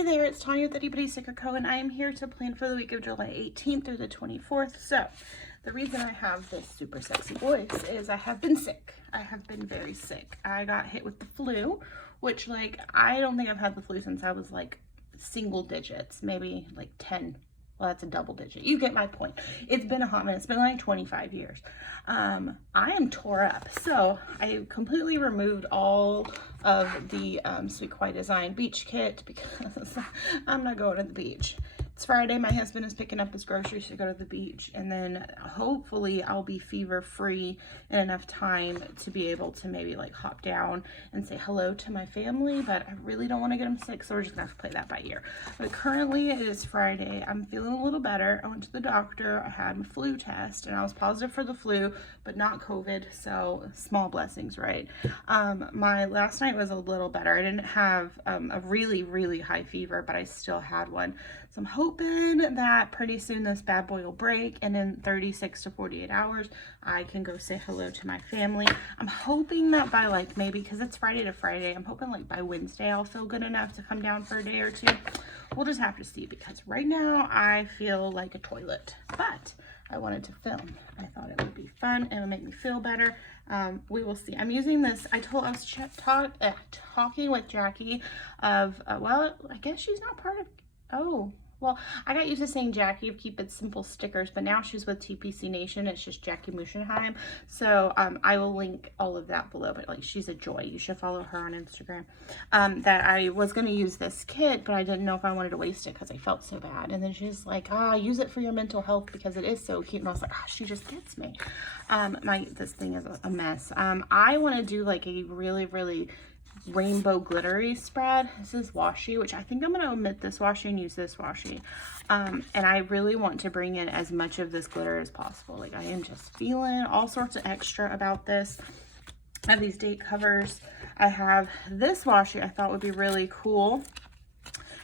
Hey there, it's Tanya with the FruitiStickerCo, and I am here to plan for the week of July 18th through the 24th. So, the reason I have this super sexy voice is I have been sick. I have been very sick. I got hit with the flu, which, like, I don't think I've had the flu since I was, like, single digits, maybe, like, 10. Well, that's a double digit. You get my point. It's been a hot minute. It's been like 25 years. I am tore up. So I completely removed all of the Sweet Quiet Design beach kit because I'm not going to the beach. It's Friday. My husband is picking up his groceries to go to the beach. And then hopefully I'll be fever free in enough time to be able to maybe like hop down and say hello to my family. But I really don't want to get them sick. So we're just going to have to play that by ear. But currently it is Friday. I'm feeling a little better. I went to the doctor. I had my flu test and I was positive for the flu, but not COVID. So small blessings, right? My last night was a little better. I didn't have a really, really high fever, but I still had one. So I'm hoping that pretty soon this bad boy will break and in 36 to 48 hours, I can go say hello to my family. I'm hoping that by like maybe, because it's Friday to Friday, I'm hoping like by Wednesday I'll feel good enough to come down for a day or two. We'll just have to see because right now I feel like a toilet, but I wanted to film. I thought it would be fun and it would make me feel better. We will see. I'm using this. I was talking with Jackie of, well, I guess she's not part of, oh, well, I got used to saying Jackie of Keep It Simple Stickers, but now she's with TPC Nation. It's just Jackie Muschenheim. So I will link all of that below, but like she's a joy. You should follow her on Instagram. That I was going to use this kit, but I didn't know if I wanted to waste it because I felt so bad. And then she's like, use it for your mental health because it is so cute. And I was like, she just gets me. This thing is a mess. I want to do like a really, really rainbow glittery spread. This is washi, which I think I'm going to omit this washi and use this washi. And I really want to bring in as much of this glitter as possible. Like I am just feeling all sorts of extra about this. I have these date covers. I have this washi I thought would be really cool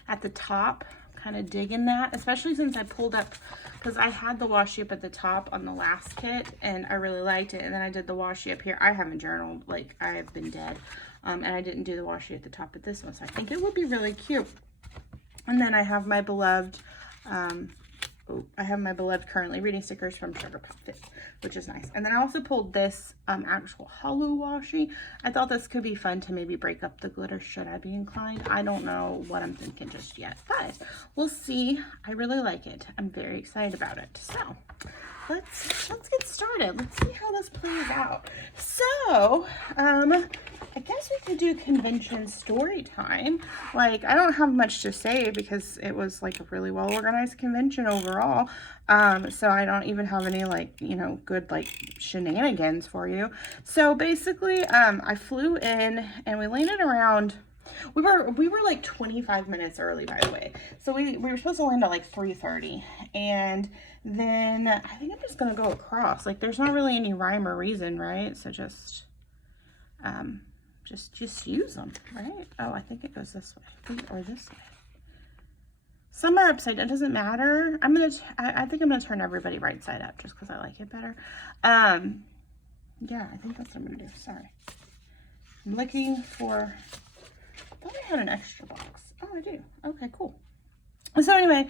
at the top. Kind of digging that, especially since I pulled up, because I had the washi up at the top on the last kit and I really liked it, and then I did the washi up here. I haven't journaled, like I have been dead, and I didn't do the washi at the top of this one, so I think it would be really cute. And then I have my beloved currently reading stickers from Sugar Pop Fit, which is nice. And then I also pulled this actual hollow washi. I thought this could be fun to maybe break up the glitter should I be inclined. I don't know what I'm thinking just yet, but we'll see. I really like it. I'm very excited about it. So let's get started. Let's see how this plays out. So I guess we could do convention story time. Like, I don't have much to say because it was like a really well organized convention overall. So I don't even have any like, you know, good like shenanigans for you. So basically, I flew in and we landed around, we were like 25 minutes early, by the way. So we were supposed to land at like 3:30, and then I think I'm just gonna go across. Like there's not really any rhyme or reason, right? So just use them, right? Oh, I think it goes this way or this way. Some are upside down, it doesn't matter. I think I'm gonna turn everybody right side up just because I like it better. Yeah, I think that's what I'm gonna do. Sorry. I'm looking for, I thought I had an extra box. Oh, I do. Okay, cool. So anyway,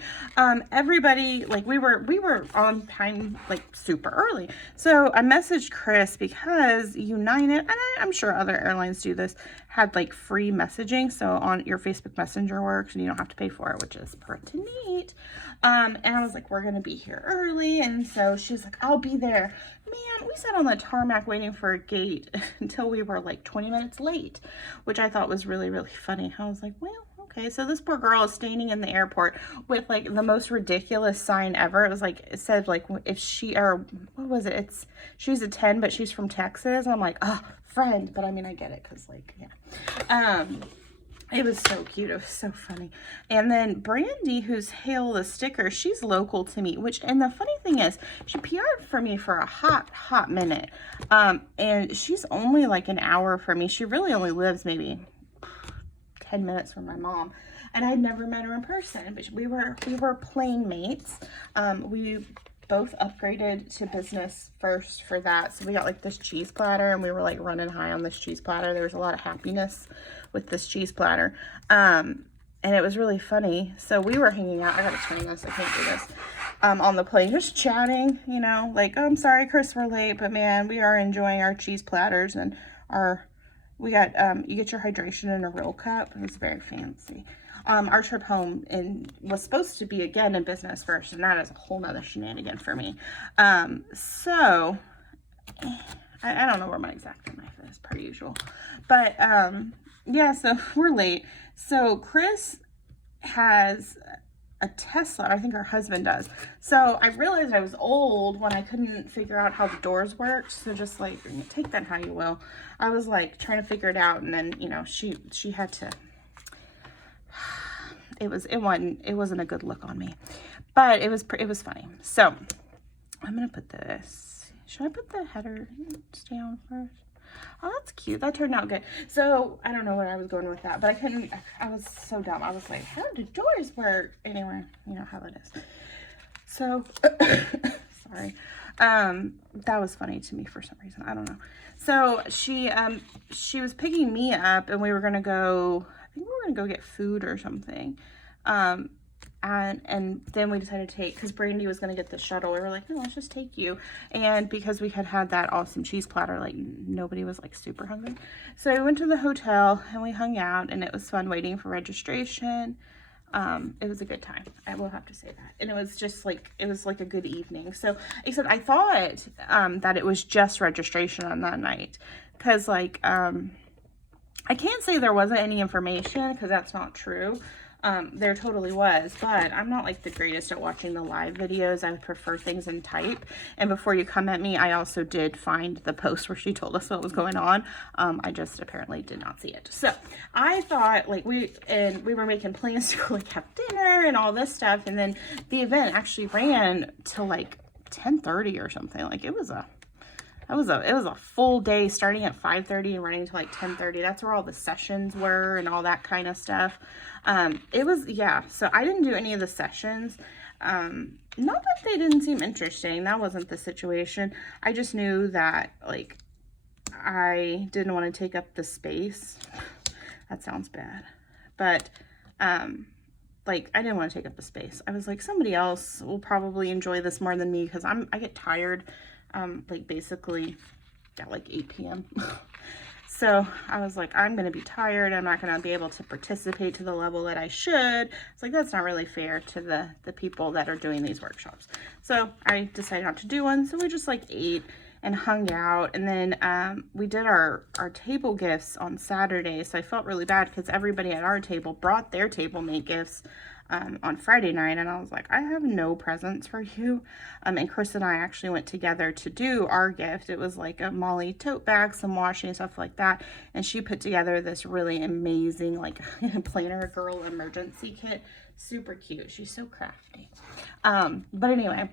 everybody, like we were on time, like super early. So I messaged Chris because United, and I'm sure other airlines do this, had like free messaging. So on your Facebook Messenger works and you don't have to pay for it, which is pretty neat. And I was like, we're going to be here early. And so she was like, I'll be there. Man, we sat on the tarmac waiting for a gate until we were like 20 minutes late, which I thought was really, really funny. I was like, well, okay, so this poor girl is standing in the airport with like the most ridiculous sign ever. It was like, it said like, if she, or what was it? She's a 10, but she's from Texas. And I'm like, oh, friend. But I mean, I get it. Cause like, yeah. It was so cute. It was so funny. And then Brandy, who's Hail the Sticker, she's local to me, and the funny thing is she PR'd for me for a hot minute. And she's only like an hour from me. She really only lives maybe 10 minutes from my mom, and I'd never met her in person, but we were plane mates. We both upgraded to business first for that, so we got like this cheese platter and we were like running high on this cheese platter. There was a lot of happiness with this cheese platter. and it was really funny. So we were hanging out. I gotta turn this. I can't do this. On the plane, just chatting, you know, like, oh, I'm sorry, Chris, we're late, but man, we are enjoying our cheese platters and we got, you get your hydration in a real cup. It was very fancy. Our trip home was supposed to be again in business first, and that is a whole nother shenanigan for me. So I don't know where my X-Acto knife is, per usual, but yeah, so we're late. So Chris has a Tesla. I think her husband does. So I realized I was old when I couldn't figure out how the doors worked. So just like, take that how you will. I was like trying to figure it out, and then, you know, she had to, it wasn't a good look on me, but it was funny. So I'm going to put this, should I put the header down first? Oh, that's cute. That turned out good. So I don't know where I was going with that, but I was so dumb. I was like, how do doors work? Anyway, you know how it is. So, sorry. That was funny to me for some reason. I don't know. So she was picking me up, and we were going to go, I think we were going to go get food or something. And then we decided to take, because Brandy was going to get the shuttle. We were like, no, let's just take you. And because we had that awesome cheese platter, like nobody was like super hungry. So we went to the hotel and we hung out, and it was fun waiting for registration. It was a good time. I will have to say that. And it was just like, it was like a good evening. So except I thought, that it was just registration on that night. Cause like, I can't say there wasn't any information, because that's not true. There totally was, but I'm not like the greatest at watching the live videos. I prefer things in type. And before you come at me, I also did find the post where she told us what was going on. I just apparently did not see it. So I thought like we were making plans to go like have dinner and all this stuff. And then the event actually ran till like 10:30 or something. Like it was a full day, starting at 5:30 and running until like 10:30. That's where all the sessions were and all that kind of stuff. So I didn't do any of the sessions. Not that they didn't seem interesting. That wasn't the situation. I just knew that like I didn't want to take up the space. That sounds bad. But like I didn't want to take up the space. I was like, somebody else will probably enjoy this more than me, because I get tired. Like basically at like 8 p.m. So I was like, I'm going to be tired. I'm not going to be able to participate to the level that I should. It's like, that's not really fair to the people that are doing these workshops. So I decided not to do one. So we just like ate and hung out. And then we did our table gifts on Saturday. So I felt really bad because everybody at our table brought their table mate gifts on Friday night, and I was like, I have no presents for you. And Chris and I actually went together to do our gift. It was like a Molly tote bag, some washing, stuff like that, and she put together this really amazing like planner girl emergency kit. Super cute. She's so crafty. But anyway,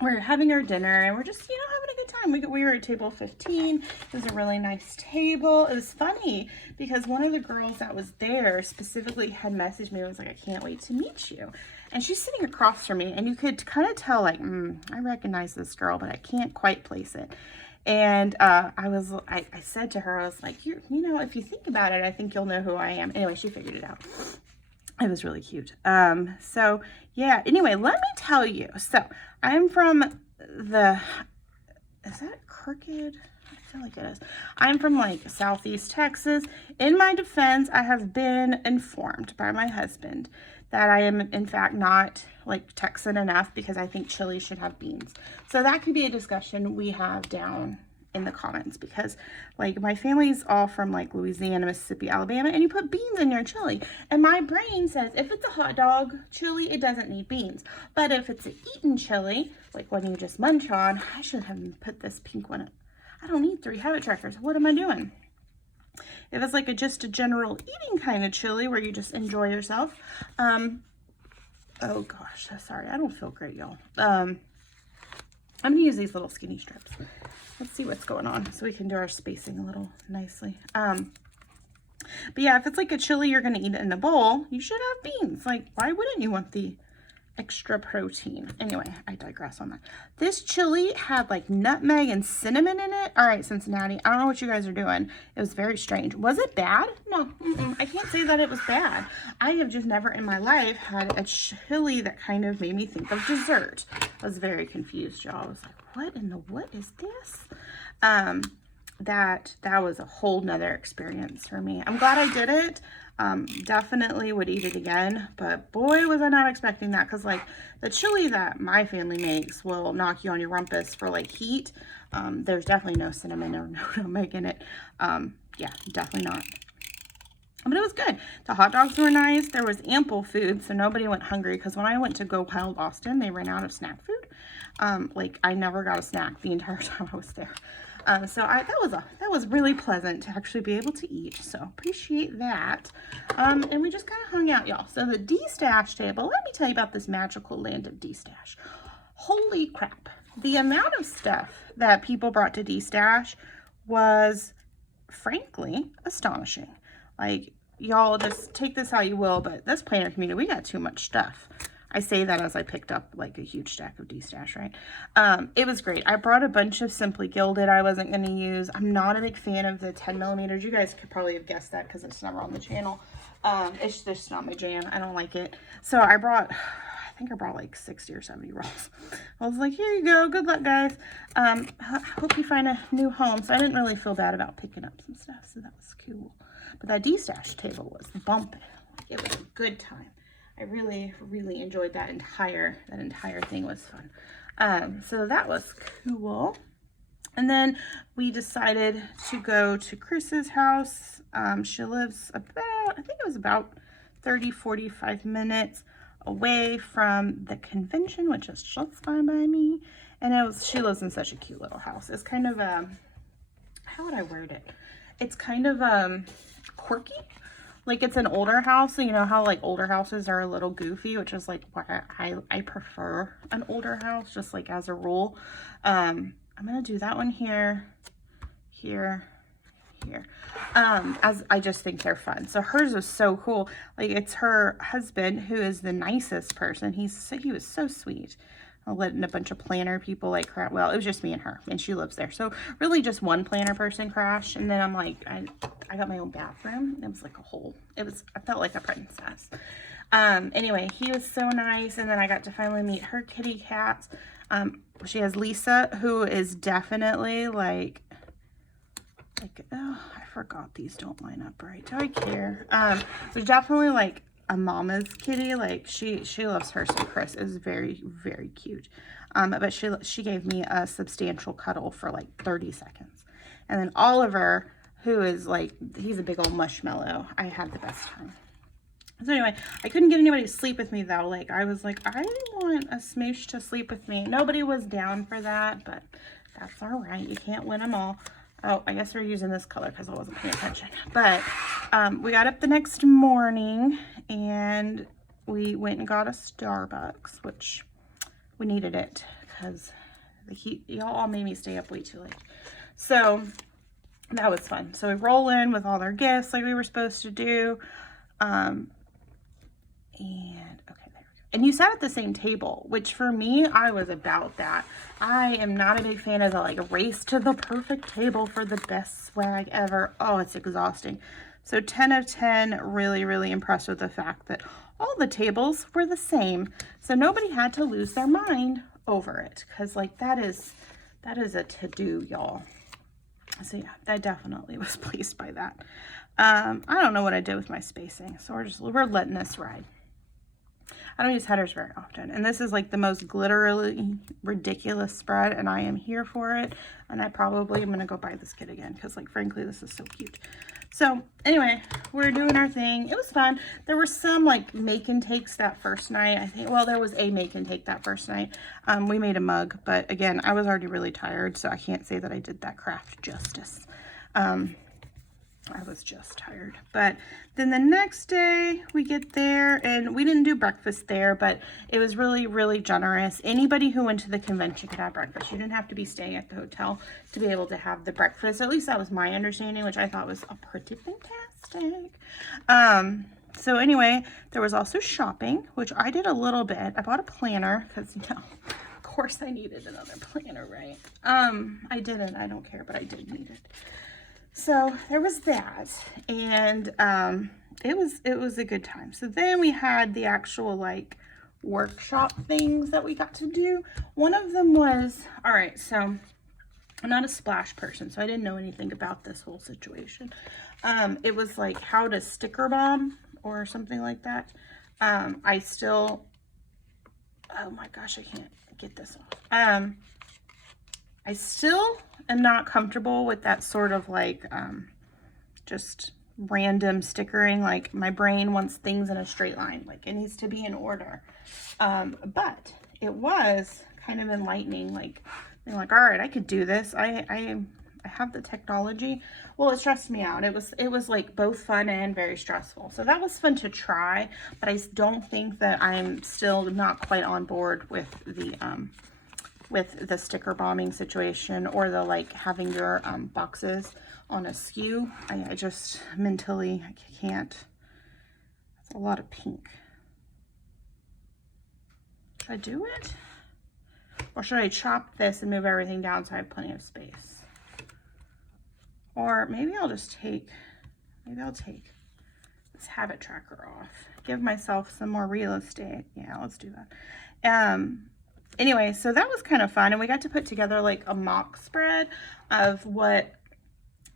we're having our dinner and we're just, you know, having a good time. We were at table 15. It was a really nice table. It was funny because one of the girls that was there specifically had messaged me and was like, I can't wait to meet you. And she's sitting across from me, and you could kind of tell like, I recognize this girl, but I can't quite place it. And I said to her, I was like, you know, if you think about it, I think you'll know who I am. Anyway, she figured it out. It was really cute. So yeah, anyway, let me tell you. So I'm from is that crooked? I feel like it is. I'm from like Southeast Texas. In my defense, I have been informed by my husband that I am in fact not like Texan enough, because I think chili should have beans. So that could be a discussion we have down in the comments, because like my family's all from like Louisiana, Mississippi, Alabama, and you put beans in your chili, and my brain says if it's a hot dog chili, it doesn't need beans. But if it's an eaten chili, like when you just munch on, I should have put this pink one. I don't need 3 habit trackers. What am I doing? If it's like just a general eating kind of chili where you just enjoy yourself, oh gosh, sorry, I don't feel great, y'all. I'm gonna use these little skinny strips. Let's see what's going on so we can do our spacing a little nicely. But yeah, if it's like a chili you're going to eat it in a bowl, you should have beans. Like, why wouldn't you want the extra protein. Anyway, I digress on that. This chili had like nutmeg and cinnamon in it. All right, Cincinnati, I don't know what you guys are doing. It was very strange. Was it bad? No, I can't say that it was bad. I have just never in my life had a chili that kind of made me think of dessert. I was very confused, y'all. I was like, what is this? That was a whole nother experience for me. I'm glad I did it. Definitely would eat it again, but boy, was I not expecting that, because like the chili that my family makes will knock you on your rumpus for like heat. There's definitely no cinnamon or no nutmeg in it. Yeah, definitely not. But it was good. The hot dogs were nice. There was ample food, so nobody went hungry, because when I went to Go Wild Boston, they ran out of snack food. Like I never got a snack the entire time I was there. So that was really pleasant to actually be able to eat. So appreciate that. And we just kind of hung out, y'all. So the D-Stash table, let me tell you about this magical land of D-Stash. Holy crap. The amount of stuff that people brought to D-Stash was frankly astonishing. Like, y'all just take this how you will, but this planner community, we got too much stuff. I say that as I picked up like a huge stack of D-Stash, right? It was great. I brought a bunch of Simply Gilded I wasn't going to use. I'm not a big fan of the 10 millimeters. You guys could probably have guessed that because it's never on the channel. It's just not my jam. I don't like it. So I think I brought like 60 or 70 rolls. I was like, here you go. Good luck, guys. Hope you find a new home. So I didn't really feel bad about picking up some stuff. So that was cool. But that D-Stash table was bumping. It was a good time. I really, really enjoyed that entire thing. Was fun. So that was cool. And then we decided to go to Chris's house. She lives about, I think it was about 30-45 minutes away from the convention, which is just fine by me. And she lives in such a cute little house. It's kind of how would I word it? It's kind of quirky. Like, it's an older house, so you know how like older houses are a little goofy, which is like why I prefer an older house, just like as a rule. I'm gonna do that one here, as I just think they're fun. So hers was so cool. Like, it's her husband who is the nicest person. He was so sweet. Letting a bunch of planner people like crap. Well, it was just me and her, and she lives there. So really just one planner person crashed, and then I'm like, I got my own bathroom. It was like a whole, I felt like a princess. Anyway, he was so nice, and then I got to finally meet her kitty cats. She has Lisa, who is definitely like, oh, I forgot these don't line up right. Do I care? There's definitely like a mama's kitty. Like she loves her. So Chris is very, very cute. But she gave me a substantial cuddle for like 30 seconds. And then Oliver, who is like, he's a big old mushmallow. I had the best time. So anyway, I couldn't get anybody to sleep with me though. Like, I was like, I want a smoosh to sleep with me. Nobody was down for that, but that's all right. You can't win them all. Oh, I guess we're using this color because I wasn't paying attention. But we got up the next morning and we went and got a Starbucks, which we needed it because the heat, y'all all made me stay up way too late. So that was fun. So we roll in with all their gifts like we were supposed to do. And okay, there we go. And you sat at the same table, which for me, I was about that. I am not a big fan of the like race to the perfect table for the best swag ever. Oh, it's exhausting. So 10 of 10, really, really impressed with the fact that all the tables were the same. So nobody had to lose their mind over it. Cause like that is a to-do, y'all. So yeah, I definitely was pleased by that. I don't know what I did with my spacing. So we're letting this ride. I don't use headers very often, and this is like the most glitterily ridiculous spread, and I am here for it. And I probably am gonna go buy this kit again because, like, frankly, this is so cute. So anyway, we're doing our thing. It was fun. There were some like make and takes that first night. I think, well, there was a make and take that first night. We made a mug, but again, I was already really tired, so I can't say that I did that craft justice. I was just tired. But then the next day we get there, and we didn't do breakfast there, but it was really, really generous. Anybody who went to the convention could have breakfast. You didn't have to be staying at the hotel to be able to have the breakfast. At least that was my understanding, which I thought was pretty fantastic. So anyway, there was also shopping, which I did a little bit. I bought a planner because, you know, of course I needed another planner, right? I didn't, I don't care, but I did need it. So there was that, and it was a good time. So then we had the actual like workshop things that we got to do. One of them was, all right, so I'm not a splash person, so I didn't know anything about this whole situation. It was like how to sticker bomb or something like that. I still, oh my gosh, I can't get this off. I still am not comfortable with that sort of like just random stickering. Like my brain wants things in a straight line, like it needs to be in order. But it was kind of enlightening, like being like, all right, I could do this. I have the technology. Well, it stressed me out. It was like both fun and very stressful. So that was fun to try, but I don't think that I'm still not quite on board with the sticker bombing situation, or the like having your boxes on a SKU. I just mentally, I can't. That's a lot of pink. Should I do it? Or should I chop this and move everything down so I have plenty of space? Or maybe I'll just take, maybe I'll take this habit tracker off. Give myself some more real estate. Yeah, let's do that. Anyway, so that was kind of fun, and we got to put together like a mock spread of what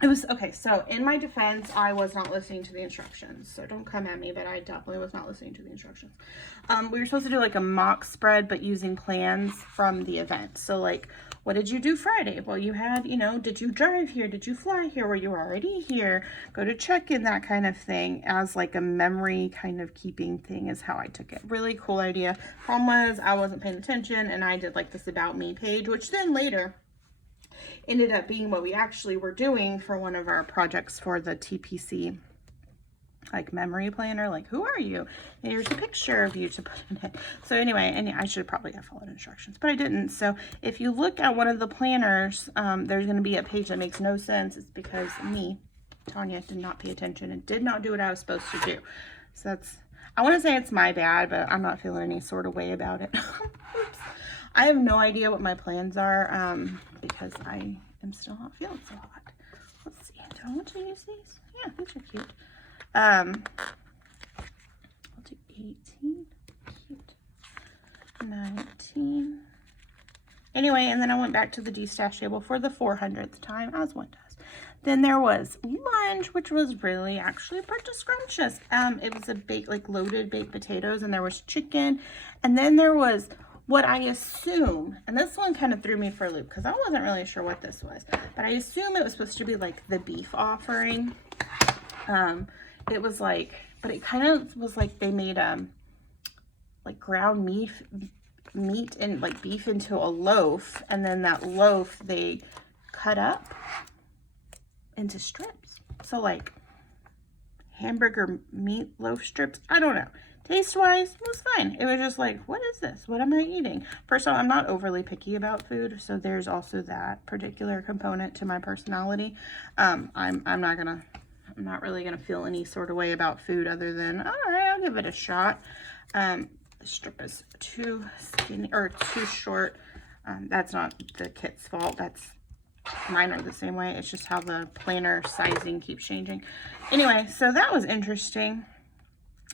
it was. Okay, so in my defense, I was not listening to the instructions, so don't come at me, but I definitely was not listening to the instructions. We were supposed to do like a mock spread, but using plans from the event. So like, what did you do Friday? Well, you had, you know, did you drive here? Did you fly here? Were you already here? Go to check-in, that kind of thing, as like a memory kind of keeping thing is how I took it. Really cool idea. Problem was I wasn't paying attention, and I did like this about me page, which then later ended up being what we actually were doing for one of our projects for the TPC like memory planner. Like, who are you? Here's a picture of you to put in it. So anyway, and I should probably have followed instructions, but I didn't. So if you look at one of the planners, there's going to be a page that makes no sense. It's because me, Tanya, did not pay attention and did not do what I was supposed to do. So that's, I want to say it's my bad, but I'm not feeling any sort of way about it. Oops. I have no idea what my plans are, because I am still not feeling so hot. Let's see. Do I want to use these? Yeah, these are cute. I'll do 18, cute, 19. Anyway, and then I went back to the de-stash table for the 400th time, as one does. Then there was lunch, which was really actually pretty scrumptious. It was like loaded baked potatoes, and there was chicken, and then there was what I assume, and this one kind of threw me for a loop because I wasn't really sure what this was, but I assume it was supposed to be like the beef offering. It was like, but it kind of was like they made like ground meat and like beef into a loaf, and then that loaf they cut up into strips. So like hamburger meat loaf strips. I don't know. Taste wise, it was fine. It was just like, what is this? What am I eating? First of all, I'm not overly picky about food, so there's also that particular component to my personality. I'm not really gonna feel any sort of way about food other than, all right, I'll give it a shot. The strip is too skinny or too short. That's not the kit's fault. Mine are the same way. It's just how the planner sizing keeps changing. Anyway, so that was interesting.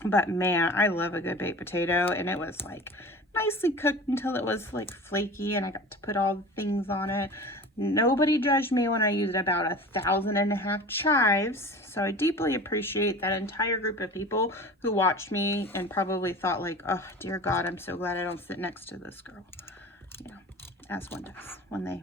But man, I love a good baked potato, and it was like nicely cooked until it was like flaky, and I got to put all the things on it. Nobody judged me when I used about 1,500 chives. So I deeply appreciate that entire group of people who watched me and probably thought like, oh dear God, I'm so glad I don't sit next to this girl. You know, as one does when they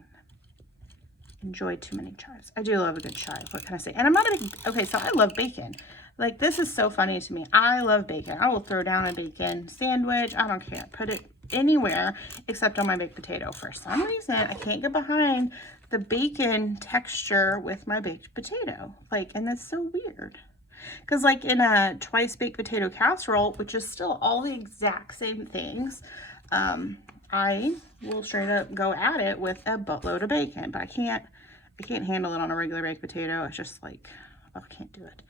enjoy too many chives. I do love a good chive. What can I say? And I'm not a big, okay, so I love bacon. Like, this is so funny to me. I love bacon. I will throw down a bacon sandwich. I don't care. Put it anywhere except on my baked potato. For some reason, I can't get behind the bacon texture with my baked potato. Like, and that's so weird. Because like in a twice baked potato casserole, which is still all the exact same things, I will straight up go at it with a buttload of bacon. But I can't handle it on a regular baked potato. It's just like, oh, I can't do it.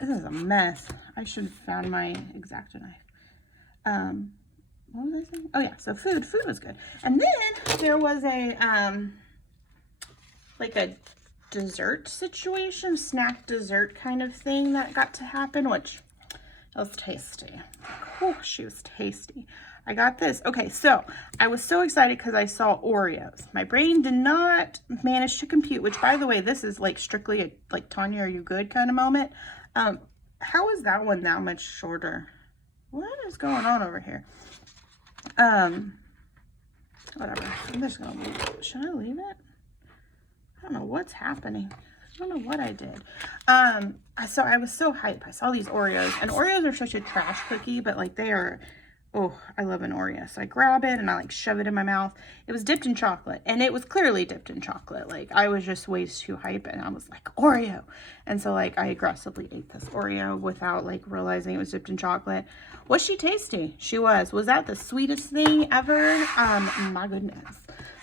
This is a mess. I should have found my X-Acto knife. What was I saying? Oh yeah, so food was good. And then there was a like a dessert situation, snack dessert kind of thing that got to happen, which was tasty. Oh, she was tasty. I got this. Okay, so I was so excited because I saw Oreos. My brain did not manage to compute, which by the way, this is like strictly a like Tanya, are you good kind of moment. How is that one that much shorter? What is going on over here? Whatever. I'm just gonna leave it. Should I leave it? I don't know what's happening. I don't know what I did. So I was so hyped. I saw these Oreos, and Oreos are such a trash cookie, but like they are, oh, I love an Oreo. So I grab it and I like shove it in my mouth. It was dipped in chocolate, and it was clearly dipped in chocolate. Like I was just way too hyped, and I was like, Oreo. And so like I aggressively ate this Oreo without like realizing it was dipped in chocolate. Was she tasty? She was. Was that the sweetest thing ever? My goodness.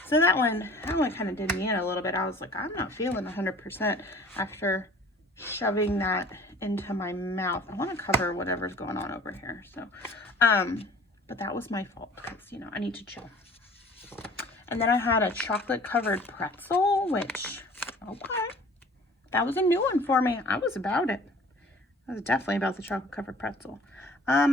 So that one kind of did me in a little bit. I was like, I'm not feeling 100% after shoving that into my mouth. I want to cover whatever's going on over here. So, but that was my fault because, you know, I need to chill. And then I had a chocolate covered pretzel, which, okay, that was a new one for me. I was about it. I was definitely about the chocolate covered pretzel.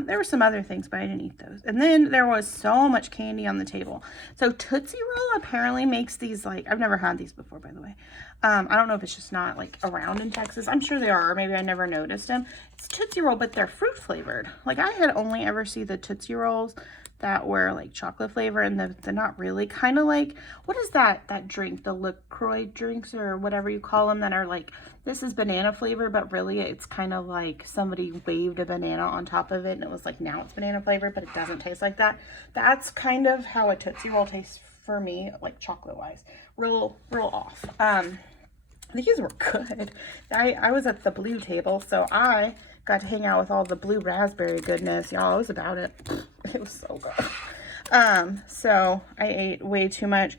There were some other things, but I didn't eat those. And then there was so much candy on the table. So Tootsie Roll apparently makes these, like, I've never had these before, by the way. I don't know if it's just not, like, around in Texas. I'm sure they are, or maybe I never noticed them. It's Tootsie Roll, but they're fruit flavored. Like, I had only ever seen the Tootsie Rolls that were, like, chocolate flavor, and they're not really. Kind of like, what is that drink? The LaCroix drinks, or whatever you call them, that are, like, this is banana flavor, but really it's kind of like somebody waved a banana on top of it and it was like, now it's banana flavor, but it doesn't taste like that. That's kind of how a Tootsie Roll tastes for me, like chocolate wise. Real off. These were good. I was at the blue table, so I got to hang out with all the blue raspberry goodness. Y'all, I was about it. It was so good. So I ate way too much.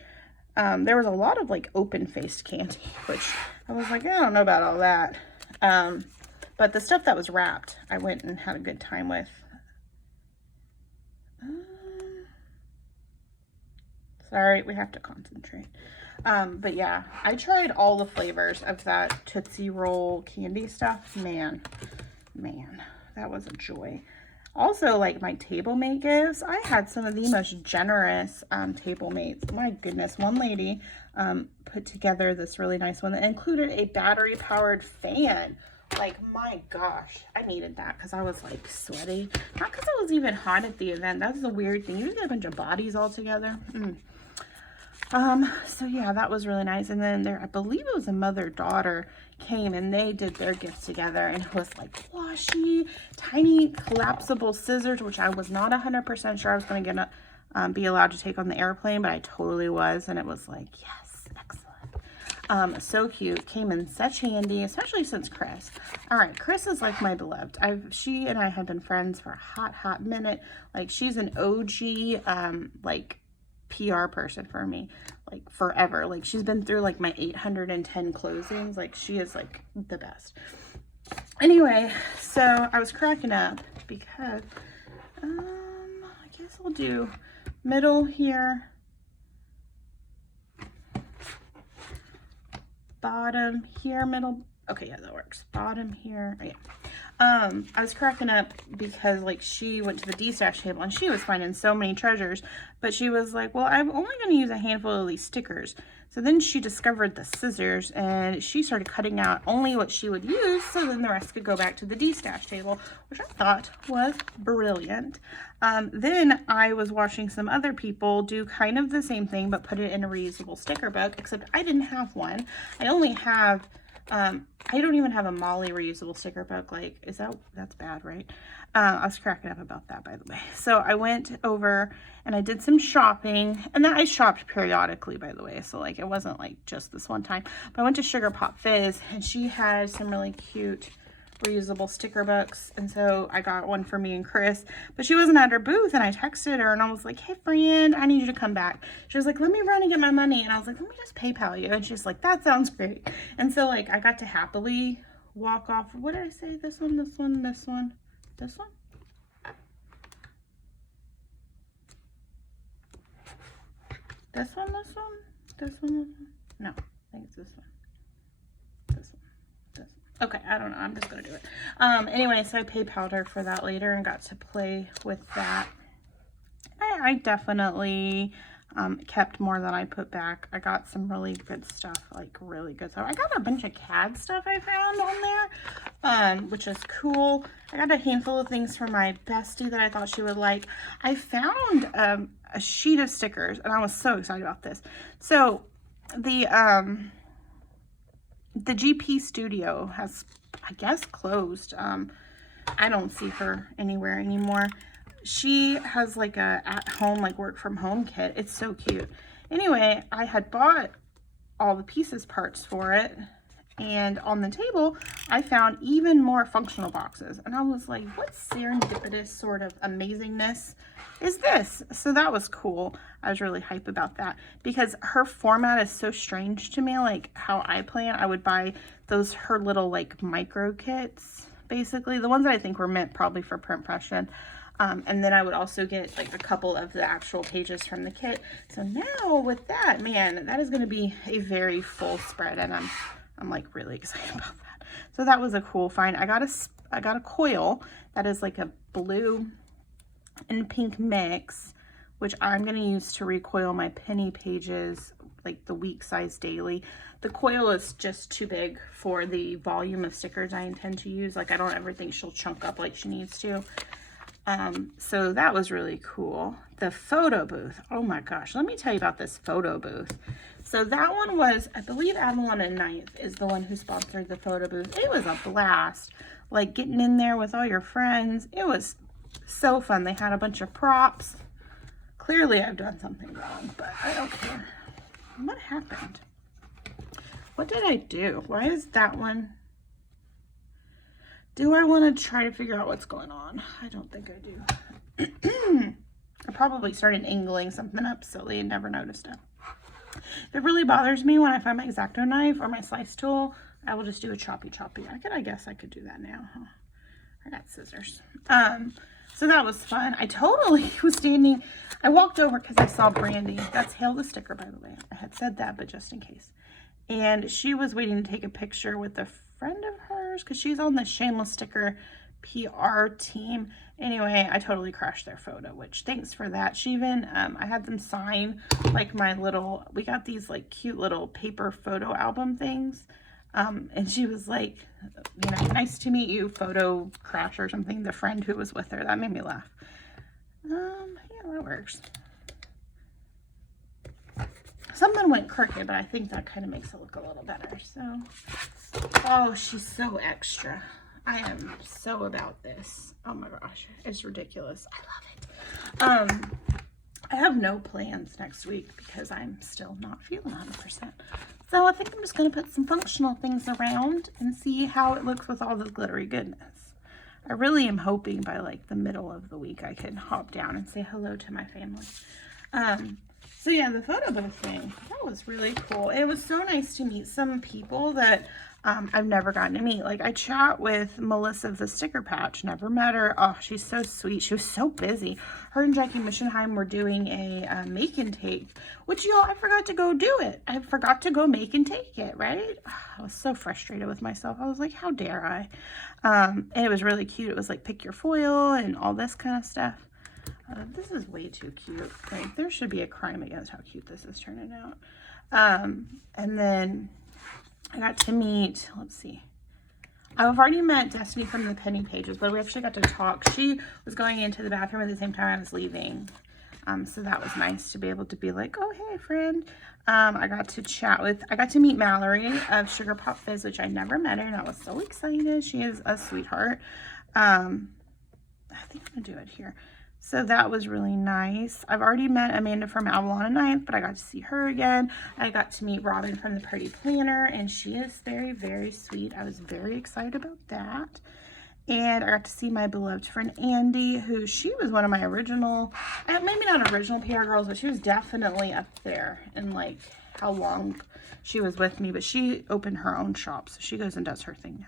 There was a lot of like open-faced candy, which I was like, I don't know about all that. But the stuff that was wrapped, I went and had a good time with. Sorry, we have to concentrate. But yeah, I tried all the flavors of that Tootsie Roll candy stuff. Man, that was a joy. Also, like my table mate gifts, I had some of the most generous table mates. My goodness, one lady put together this really nice one that included a battery powered fan. Like, my gosh, I needed that because I was like sweaty. Not because I was even hot at the event. That's the weird thing. You just get a bunch of bodies all together. So yeah, that was really nice. And then there, I believe it was a mother-daughter came and they did their gifts together, and it was like washi, tiny collapsible scissors, which I was not 100% sure I was going to get be allowed to take on the airplane, but I totally was, and it was like, yes, excellent. So cute. Came in such handy, especially since Chris. All right, Chris is like my beloved. She and I have been friends for a hot minute. Like, she's an OG like PR person for me, like forever. Like, she's been through like my 810 closings. Like, she is like the best. Anyway, so I was cracking up because I guess I'll do middle here, bottom here, middle. Okay, yeah, that works. Bottom here. Oh, yeah. I was cracking up because like she went to the D-stash table and she was finding so many treasures, but she was like, well, I'm only going to use a handful of these stickers. So then she discovered the scissors and she started cutting out only what she would use, so then the rest could go back to the D-stash table, which I thought was brilliant. Then I was watching some other people do kind of the same thing, but put it in a reusable sticker book, except I didn't have one. I only have I don't even have a Molly reusable sticker book. Like, that's bad, right? I was cracking up about that, by the way. So I went over and I did some shopping, and then I shopped periodically, by the way. So like, it wasn't like just this one time, but I went to Sugar Pop Fizz and she had some really cute reusable sticker books, and so I got one for me and Chris, but she wasn't at her booth, and I texted her and I was like, hey friend, I need you to come back. She was like, let me run and get my money, and I was like, let me just PayPal you, and she's like, that sounds great. And so like, I got to happily walk off. What did I say? This one, this one, this one, this one? This one, this one, this one, this one? No, I think it's this one. This one, this one. Okay, I don't know. I'm just going to do it. Anyway, so I PayPal'd her for that later and got to play with that. I definitely kept more than I put back. I got some really good stuff, like really good stuff. I got a bunch of CAD stuff I found on there, which is cool. I got a handful of things for my bestie that I thought she would like. I found a sheet of stickers, and I was so excited about this. So the GP studio has, I guess, closed. I don't see her anywhere anymore. She has like a at-home, like work from home kit. It's so cute. Anyway, I had bought all the pieces parts for it, and on the table I found even more functional boxes, and I was like, what serendipitous sort of amazingness is this? So that was cool. I was really hype about that because her format is so strange to me. Like how I plan, I would buy those, her little like micro kits, basically the ones that I think were meant probably for print impression. And then I would also get like a couple of the actual pages from the kit. So now with that, man, that is going to be a very full spread, and I'm like really excited about that. So that was a cool find. I got a coil that is like a blue and pink mix, which I'm going to use to recoil my penny pages, like the week size daily. The coil is just too big for the volume of stickers I intend to use. Like I don't ever think she'll chunk up like she needs to. So that was really cool. The photo booth. Oh my gosh. Let me tell you about this photo booth. So that one was, I believe Avalon and Ninth is the one who sponsored the photo booth. It was a blast. Like getting in there with all your friends. It was so fun. They had a bunch of props. Clearly I've done something wrong, but I don't care. What happened? What did I do? Why is that one? Do I want to try to figure out what's going on? I don't think I do. I probably started angling something up silly and never noticed it. It really bothers me when I find my X-Acto knife or my slice tool. I will just do a choppy. I guess I could do that now, huh? I got scissors. So that was fun. I totally was standing. I walked over because I saw Brandy. That's Hail the Sticker, by the way. I had said that, but just in case. And she was waiting to take a picture with a friend of hers because she's on the Shameless Sticker PR team. Anyway, I totally crashed their photo, which thanks for that. She even, I had them sign like my little, we got these like cute little paper photo album things. And she was like, you know, nice to meet you, photo crash or something. The friend who was with her, that made me laugh. Yeah, that works. Something went crooked, but I think that kind of makes it look a little better. So, oh, she's so extra. I am so about this. Oh my gosh, it's ridiculous. I love it. I have no plans next week because I'm still not feeling 100%. So I think I'm just going to put some functional things around and see how it looks with all this glittery goodness. I really am hoping by like the middle of the week I can hop down and say hello to my family. So yeah, the photo booth thing, that was really cool. It was so nice to meet some people that I've never gotten to meet. Like I chat with Melissa of the Sticker Patch, never met her. Oh, she's so sweet. She was so busy. Her and Jackie Mischenheim were doing a make and take, which y'all, I forgot to go do it. I forgot to go make and take it, right? I was so frustrated with myself. I was like, how dare I? And it was really cute. It was like pick your foil and all this kind of stuff. This is way too cute. Like, there should be a crime against how cute this is turning out. And then I got to meet, let's see. I've already met Destiny from the Penny Pages, but we actually got to talk. She was going into the bathroom at the same time I was leaving. So that was nice to be able to be like, oh, hey, friend. I got to meet Mallory of Sugar Pop Fizz, which I never met her, and I was so excited. She is a sweetheart. I think I'm gonna do it here. So that was really nice. I've already met Amanda from Avalon and Ninth, but I got to see her again. I got to meet Robin from the Pretty Planner, and she is very, very sweet. I was very excited about that. And I got to see my beloved friend Andy, who she was one of my original, maybe not original PR girls, but she was definitely up there in like how long she was with me. But she opened her own shop, so she goes and does her thing now.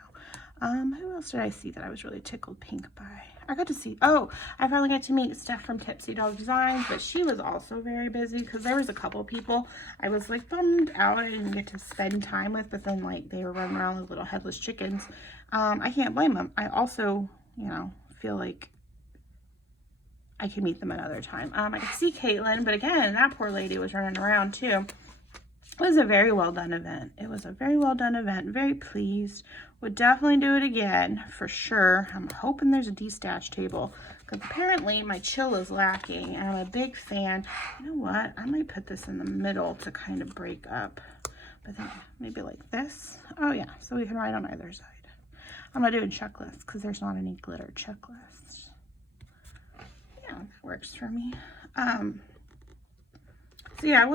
Who else did I see that I was really tickled pink by? I got to see, oh, I finally got to meet Steph from Tipsy Dog Designs, but she was also very busy because there was a couple people I was like bummed out I didn't get to spend time with, but then like they were running around like little headless chickens. I can't blame them. I also, you know, feel like I can meet them another time. I could see Caitlin, but again, that poor lady was running around too. It was a very well done event. It was a very well done event. Very pleased. Would definitely do it again for sure. I'm hoping there's a de-stash table because apparently my chill is lacking and I'm a big fan. You know what? I might put this in the middle to kind of break up. But then maybe like this. Oh yeah, so we can write on either side. I'm not doing checklists because there's not any glitter checklists. Yeah, that works for me. So yeah,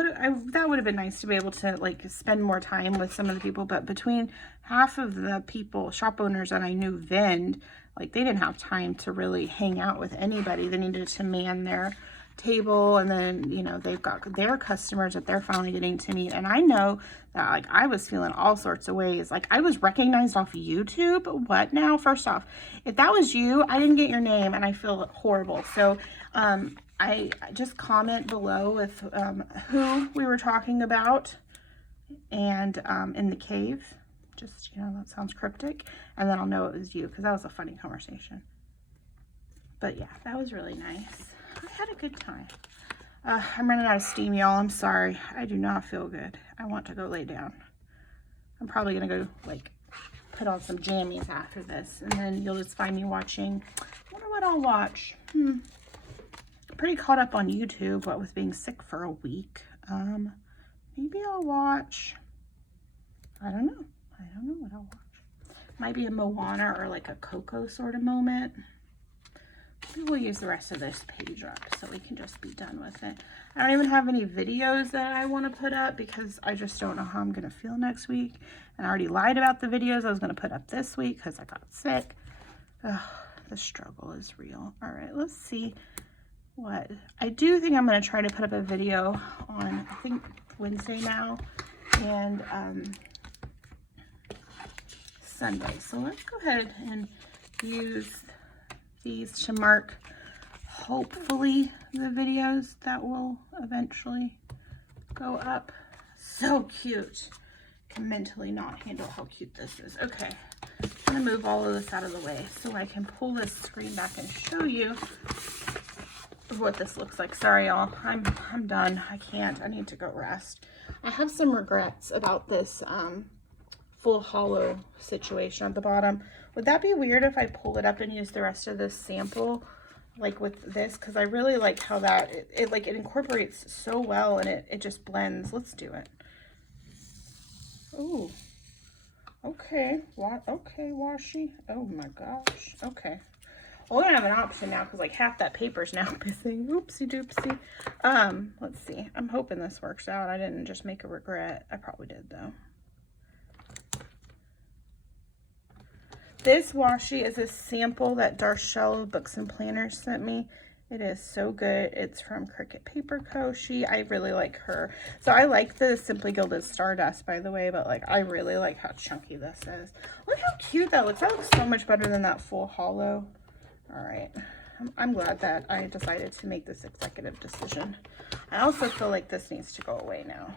that would have been nice to be able to like spend more time with some of the people, but between half of the people, shop owners that I knew vend, like they didn't have time to really hang out with anybody. They needed to man their table, and then, you know, they've got their customers that they're finally getting to meet. And I know that like I was feeling all sorts of ways. Like I was recognized off YouTube. What now? First off, if that was you, I didn't get your name and I feel horrible. So I just comment below with who we were talking about and in the cave. Just, you know, that sounds cryptic. And then I'll know it was you because that was a funny conversation. But yeah, that was really nice. I had a good time. I'm running out of steam, y'all. I'm sorry. I do not feel good. I want to go lay down. I'm probably going to go, like, put on some jammies after this. And then you'll just find me watching. I wonder what I'll watch. Pretty caught up on YouTube, what with being sick for a week. Maybe I'll watch, I don't know what I'll watch. Might be a Moana or like a Coco sort of moment. Maybe we'll use the rest of this page up so we can just be done with it. I don't even have any videos that I want to put up because I just don't know how I'm going to feel next week. And I already lied about the videos I was going to put up this week because I got sick. Ugh, the struggle is real. All right, let's see. What I do think I'm going to try to put up a video on, I think Wednesday now and Sunday. So let's go ahead and use these to mark hopefully the videos that will eventually go up. So cute. Can mentally not handle how cute this is. Okay, I'm going to move all of this out of the way so I can pull this screen back and show you what this looks like. Sorry y'all, I'm done. I can't. I need to go rest. I have some regrets about this full hollow situation at the bottom. Would that be weird if I pull it up and use the rest of this sample like with this? Because I really like how that it incorporates so well and it just blends. Let's do it. Oh, okay. What? Okay, washi. Oh my gosh. Okay. Well, we're gonna have an option now because like half that paper's now missing. Oopsie doopsie. Let's see. I'm hoping this works out. I didn't just make a regret. I probably did though. This washi is a sample that Darshell Books and Planners sent me. It is so good. It's from Cricut Paper Co. I really like her. So I like the Simply Gilded Stardust, by the way, but like I really like how chunky this is. Look how cute that looks. That looks so much better than that full hollow. All right. I'm glad that I decided to make this executive decision. I also feel like this needs to go away now.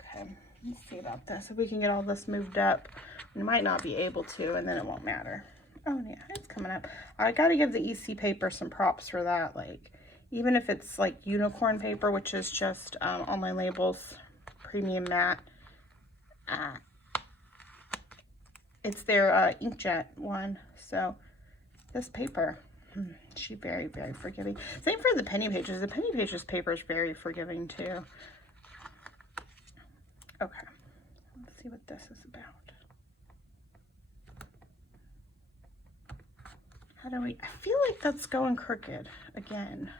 Okay, let's see about this. If we can get all this moved up, we might not be able to, and then it won't matter. Oh yeah, it's coming up. I got to give the EC paper some props for that. Like, even if it's like unicorn paper, which is just Online Labels premium matte. It's their inkjet one. So this paper, she's very, very forgiving. Same for the Penny Pages. The Penny Pages paper is very forgiving too. Okay, let's see what this is about. How do we, I feel like that's going crooked again.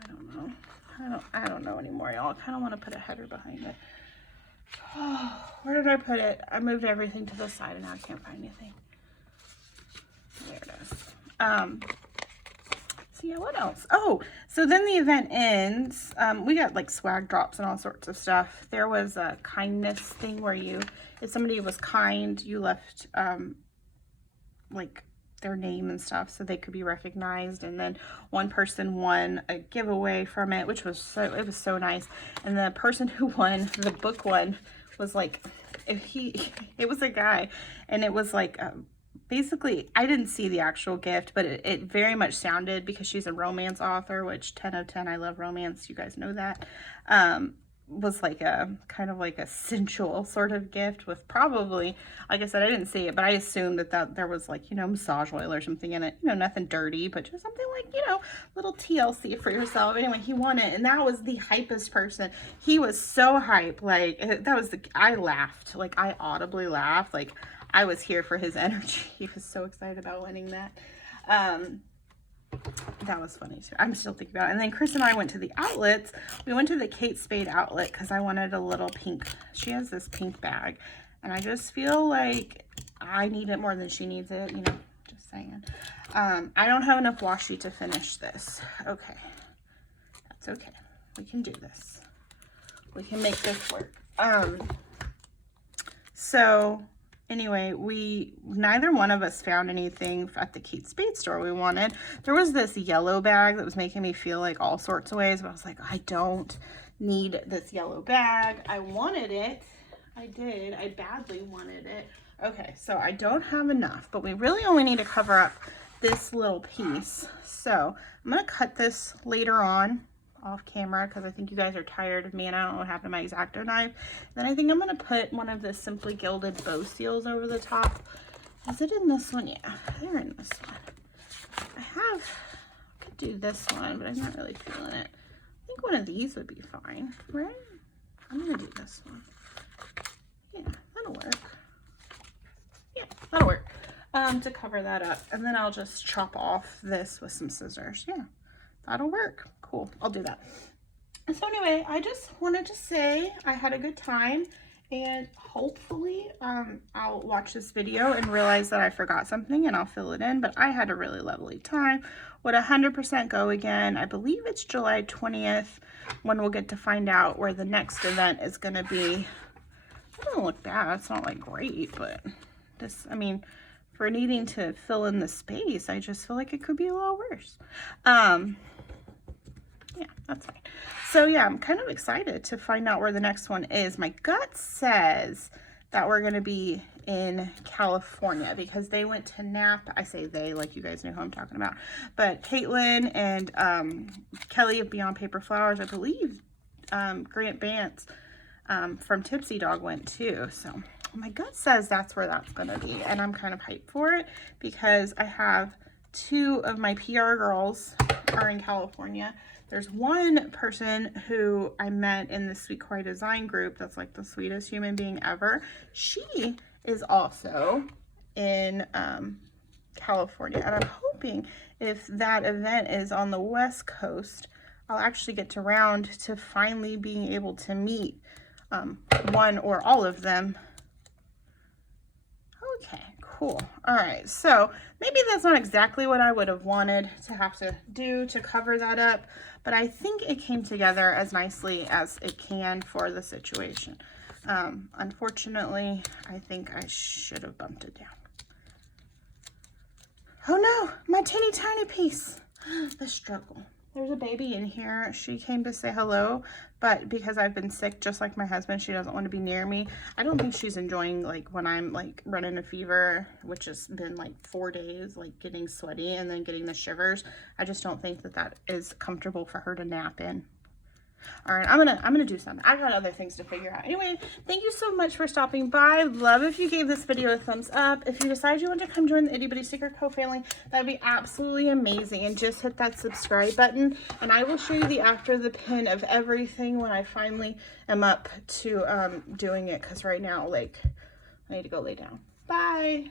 I don't know. I don't know anymore, y'all. I kind of want to put a header behind it. Oh, where did I put it? I moved everything to the side and now I can't find anything. There it is. So yeah, what else? Oh, so then the event ends. We got like swag drops and all sorts of stuff. There was a kindness thing where if somebody was kind, you left like their name and stuff so they could be recognized. And then one person won a giveaway from it, which was it was so nice. And the person who won the book one was like, it was a guy, and it was like, basically, I didn't see the actual gift, but it very much sounded, because she's a romance author, which 10 out of 10, I love romance, you guys know that, was like a kind of like a sensual sort of gift with probably, like I said, I didn't see it, but I assumed that there was like, massage oil or something in it, nothing dirty, but just something like, little TLC for yourself. Anyway, he won it, and that was the hypest person. He was so hype, like, I laughed, like, I audibly laughed, like, I was here for his energy. He was so excited about winning that. That was funny too. I'm still thinking about it. And then Chris and I went to the outlets. We went to the Kate Spade outlet because I wanted a little pink. She has this pink bag, and I just feel like I need it more than she needs it, just saying. I don't have enough washi to finish this. Okay. That's okay. We can do this. We can make this work. So anyway, neither one of us found anything at the Kate Spade store we wanted. There was this yellow bag that was making me feel like all sorts of ways, but I was like, I don't need this yellow bag. I wanted it. I did. I badly wanted it. Okay, so I don't have enough, but we really only need to cover up this little piece. So I'm going to cut this later on off camera because I think you guys are tired of me and I don't know what happened to my X-Acto knife. Then I think I'm going to put one of the Simply Gilded bow seals over the top. Is it in this one? Yeah, they're in this one. I could do this one, but I'm not really feeling it. I think one of these would be fine, right? I'm going to do this one. Yeah, that'll work. Yeah, that'll work. To cover that up. And then I'll just chop off this with some scissors. Yeah, that'll work. Cool, I'll do that. So anyway, I just wanted to say I had a good time, and hopefully I'll watch this video and realize that I forgot something and I'll fill it in, but I had a really lovely time. Would 100% go again. I believe it's July 20th when we'll get to find out where the next event is going to be. It doesn't look bad. It's not like great, but this, I mean, for needing to fill in the space, I just feel like it could be a little worse. Yeah, that's fine. So yeah, I'm kind of excited to find out where the next one is. My gut says that we're going to be in California because they went to Napa. I say they, like you guys know who I'm talking about. But Caitlin and Kelly of Beyond Paper Flowers, I believe Grant Bance from Tipsy Dog went too. So my gut says that's where that's going to be. And I'm kind of hyped for it because I have 2 of my PR girls are in California. There's one person who I met in the Sweet Kawaii Design group that's like the sweetest human being ever. She is also in California, and I'm hoping if that event is on the West Coast, I'll actually get to round to finally being able to meet one or all of them. Okay, cool. All right, so maybe that's not exactly what I would have wanted to have to do to cover that up, but I think it came together as nicely as it can for the situation. Unfortunately, I think I should have bumped it down. Oh no, my teeny tiny piece. The struggle. There's a baby in here. She came to say hello, but because I've been sick, just like my husband, she doesn't want to be near me. I don't think she's enjoying like when I'm like running a fever, which has been like 4 days, like getting sweaty and then getting the shivers. I just don't think that that is comfortable for her to nap in. All right, I'm gonna do something. I got other things to figure out. Anyway, thank you so much for stopping by. I'd love if you gave this video a thumbs up. If you decide you want to come join the Itty Bitty Sticker Co family, that'd be absolutely amazing. And just hit that subscribe button, and I will show you the after the pin of everything when I finally am up to doing it. Because right now, like, I need to go lay down. Bye.